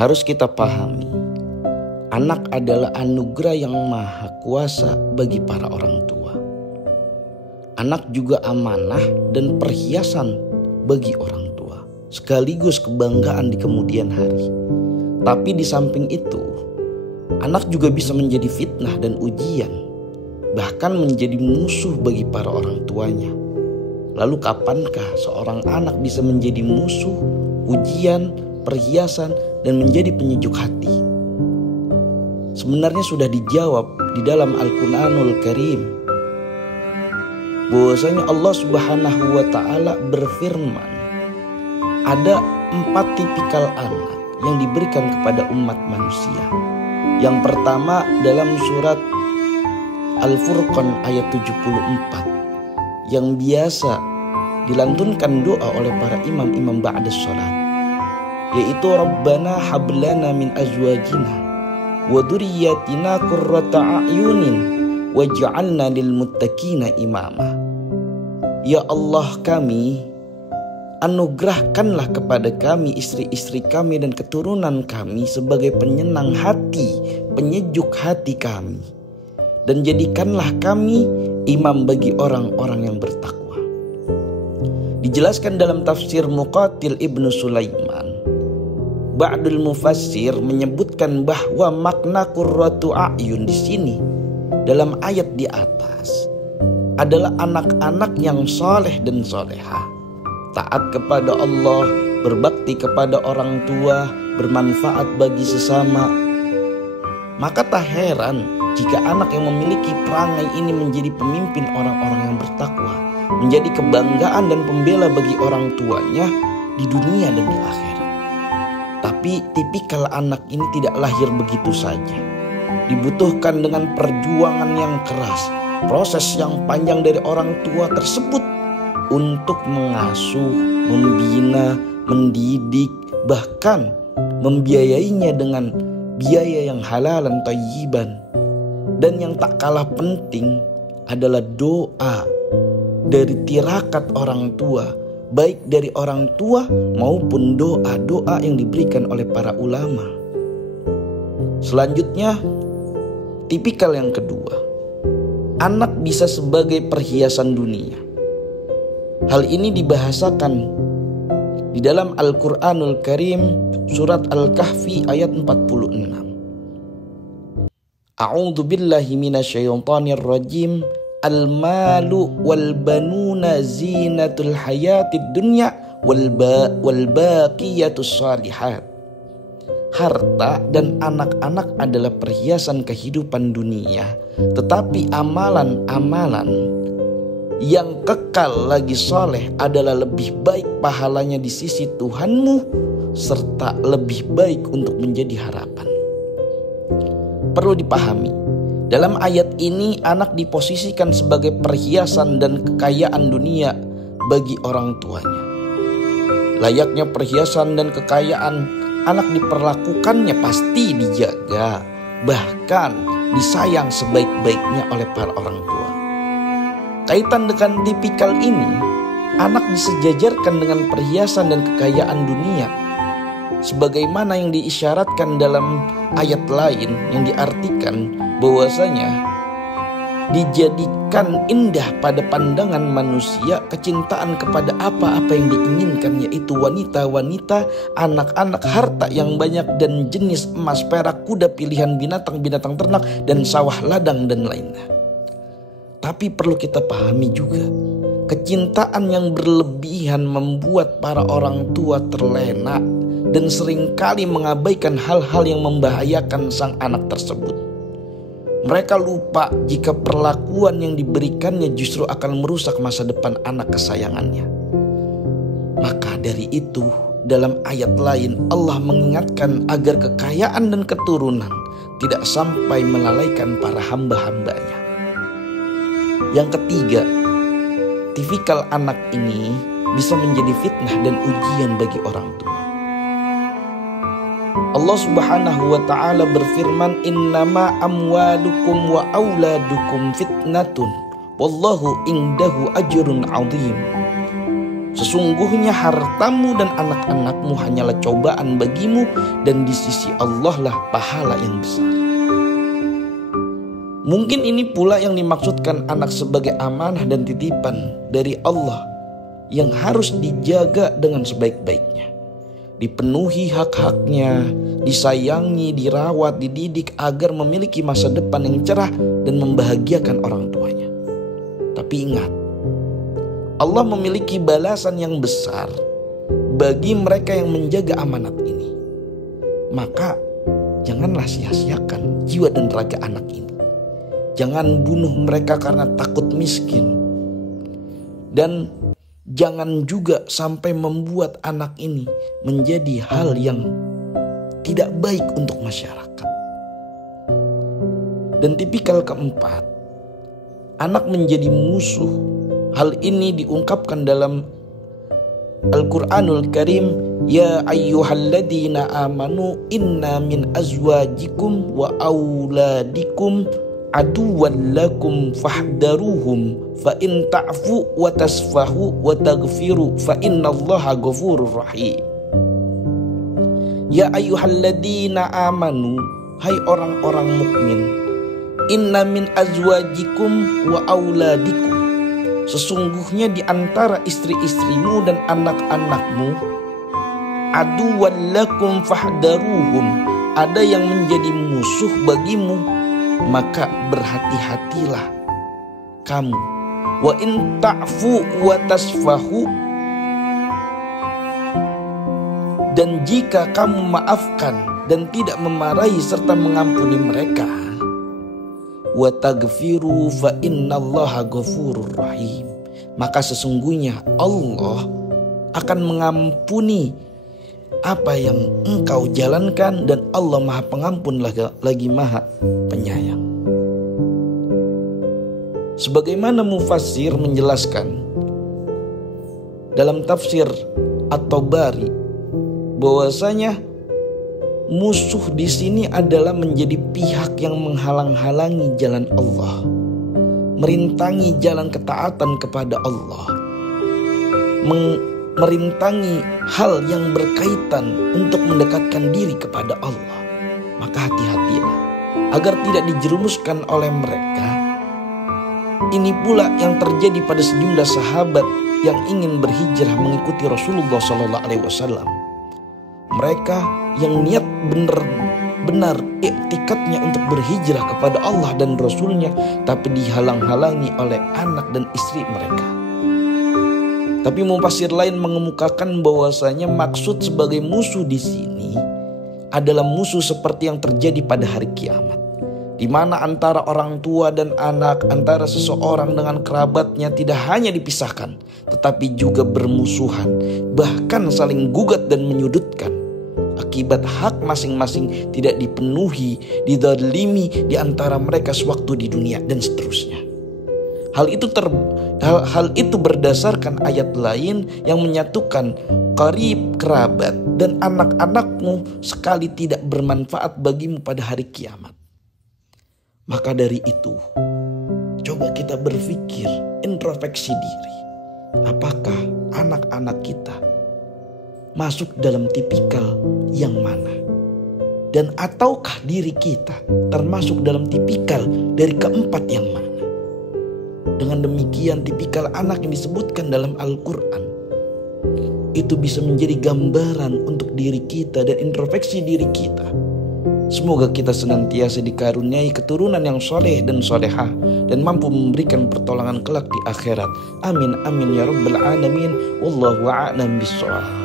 Harus kita pahami, anak adalah anugerah yang maha kuasa bagi para orang tua. Anak juga amanah dan perhiasan bagi orang tua, sekaligus kebanggaan di kemudian hari. Tapi di samping itu, anak juga bisa menjadi fitnah dan ujian, bahkan menjadi musuh bagi para orang tuanya. Lalu kapankah seorang anak bisa menjadi musuh, ujian, perhiasan, dan menjadi penyejuk hati? Sebenarnya sudah dijawab di dalam Al-Quranul Karim, bahwasanya Allah Subhanahu wa Ta'ala berfirman, ada 4 tipikal anak yang diberikan kepada umat manusia. Yang pertama dalam surat Al-Furqan ayat 74, yang biasa dilantunkan doa oleh para imam-imam ba'da sholat, yaitu Rabbana hablana min azwajina wa dzurriyyatina qurrata a'yunin waj'alna lil muttaqina imama. Ya Allah, kami anugerahkanlah kepada kami istri-istri kami dan keturunan kami sebagai penyenang hati, penyejuk hati kami, dan jadikanlah kami imam bagi orang-orang yang bertakwa. Dijelaskan dalam tafsir Muqatil Ibnu Sulaiman, ba'dul mufassir menyebutkan bahwa makna qurratu a'yun di sini dalam ayat di atas adalah anak-anak yang soleh dan soleha, taat kepada Allah, berbakti kepada orang tua, bermanfaat bagi sesama. Maka tak heran jika anak yang memiliki perangai ini menjadi pemimpin orang-orang yang bertakwa, menjadi kebanggaan dan pembela bagi orang tuanya di dunia dan di akhirat. Tapi tipikal anak ini tidak lahir begitu saja. Dibutuhkan dengan perjuangan yang keras, proses yang panjang dari orang tua tersebut untuk mengasuh, membina, mendidik, bahkan membiayainya dengan biaya yang halal dan thayyiban. Dan yang tak kalah penting adalah doa dari tirakat orang tua, baik dari orang tua maupun doa-doa yang diberikan oleh para ulama. Selanjutnya, tipikal yang kedua, anak bisa sebagai perhiasan dunia. Hal ini dibahasakan di dalam Al-Quranul Karim surat Al-Kahfi ayat 46. A'udzu billahi minasyaitonir rajim. Al-malu wal banuna zinatul hayatid dunya wal baqiyatus shalihat. Harta dan anak-anak adalah perhiasan kehidupan dunia, tetapi amalan-amalan yang kekal lagi soleh adalah lebih baik pahalanya di sisi Tuhanmu, serta lebih baik untuk menjadi harapan. Perlu dipahami, dalam ayat ini anak diposisikan sebagai perhiasan dan kekayaan dunia bagi orang tuanya. Layaknya perhiasan dan kekayaan, anak diperlakukannya pasti dijaga, bahkan disayang sebaik-baiknya oleh para orang tua. Kaitan dengan tipikal ini, anak disejajarkan dengan perhiasan dan kekayaan dunia, sebagaimana yang diisyaratkan dalam ayat lain yang diartikan bahwasanya dijadikan indah pada pandangan manusia kecintaan kepada apa-apa yang diinginkan, yaitu wanita-wanita, anak-anak, harta yang banyak, dan jenis emas, perak, kuda, pilihan binatang-binatang ternak, dan sawah ladang dan lainnya. Tapi perlu kita pahami juga, kecintaan yang berlebihan membuat para orang tua terlena dan seringkali mengabaikan hal-hal yang membahayakan sang anak tersebut. Mereka lupa jika perlakuan yang diberikannya justru akan merusak masa depan anak kesayangannya. Maka dari itu, dalam ayat lain Allah mengingatkan agar kekayaan dan keturunan tidak sampai melalaikan para hamba-hambanya. Yang ketiga, tipikal anak ini bisa menjadi fitnah dan ujian bagi orang tua. Allah Subhanahu wa Ta'ala berfirman, innama amwalukum wa auladukum fitnatun wallahu indahu ajrun azim. Sesungguhnya hartamu dan anak-anakmu hanyalah cobaan bagimu, dan di sisi Allah lah pahala yang besar. Mungkin ini pula yang dimaksudkan anak sebagai amanah dan titipan dari Allah yang harus dijaga dengan sebaik-baiknya. Dipenuhi hak-haknya, disayangi, dirawat, dididik agar memiliki masa depan yang cerah dan membahagiakan orang tuanya. Tapi ingat, Allah memiliki balasan yang besar bagi mereka yang menjaga amanat ini. Maka janganlah sia-siakan jiwa dan raga anak ini. Jangan bunuh mereka karena takut miskin. Dan jangan juga sampai membuat anak ini menjadi hal yang tidak baik untuk masyarakat. Dan tipikal keempat, anak menjadi musuh. Hal ini diungkapkan dalam Al-Quranul Karim, ya ayyuhalladzina amanu inna min azwajikum wa auladikum aduwwan lakum fahdaruhum fa in ta'fu wa tasfahu wa taghfiru fa innallaha ghafurur rahim. Ya ayyuhalladzina amanu, hai orang-orang mukmin, inna min azwajikum wa auladikum, sesungguhnya di antara istri-istrimu dan anak-anakmu, aduwwan lakum fahdaruhum, ada yang menjadi musuh bagimu, maka berhati-hatilah kamu. Wa in ta'fu wa tasfahu, dan jika kamu maafkan dan tidak memarahi serta mengampuni mereka, wa taghfiru fa innallaha ghafurur rahim, maka sesungguhnya Allah akan mengampuni apa yang engkau jalankan, dan Allah Maha Pengampun lagi Maha Penyayang. Sebagaimana mufassir menjelaskan dalam tafsir At-Tabari bahwasanya musuh di sini adalah menjadi pihak yang menghalang-halangi jalan Allah, merintangi jalan ketaatan kepada Allah, merintangi hal yang berkaitan untuk mendekatkan diri kepada Allah. Maka hati-hatilah agar tidak dijerumuskan oleh mereka. Ini pula yang terjadi pada sejumlah sahabat yang ingin berhijrah mengikuti Rasulullah SAW. Mereka yang niat benar-benar iktikadnya untuk berhijrah kepada Allah dan Rasulnya, tapi dihalang-halangi oleh anak dan istri mereka. Tapi mufassir lain mengemukakan bahwasanya maksud sebagai musuh di sini adalah musuh seperti yang terjadi pada hari kiamat, di mana antara orang tua dan anak, antara seseorang dengan kerabatnya tidak hanya dipisahkan, tetapi juga bermusuhan, bahkan saling gugat dan menyudutkan, akibat hak masing-masing tidak dipenuhi, dizalimi di antara mereka sewaktu di dunia dan seterusnya. Hal itu berdasarkan ayat lain yang menyatukan qarib, kerabat, dan anak-anakmu sekali tidak bermanfaat bagimu pada hari kiamat. Maka dari itu, coba kita berpikir, introspeksi diri. Apakah anak-anak kita masuk dalam tipikal yang mana? Dan ataukah diri kita termasuk dalam tipikal dari keempat yang mana? Dengan demikian, tipikal anak yang disebutkan dalam Al-Quran itu bisa menjadi gambaran untuk diri kita dan introspeksi diri kita. Semoga kita senantiasa dikaruniai keturunan yang soleh dan solehah, dan mampu memberikan pertolongan kelak di akhirat. Amin amin ya rabbal alamin. Wallahu a'lam bishawab.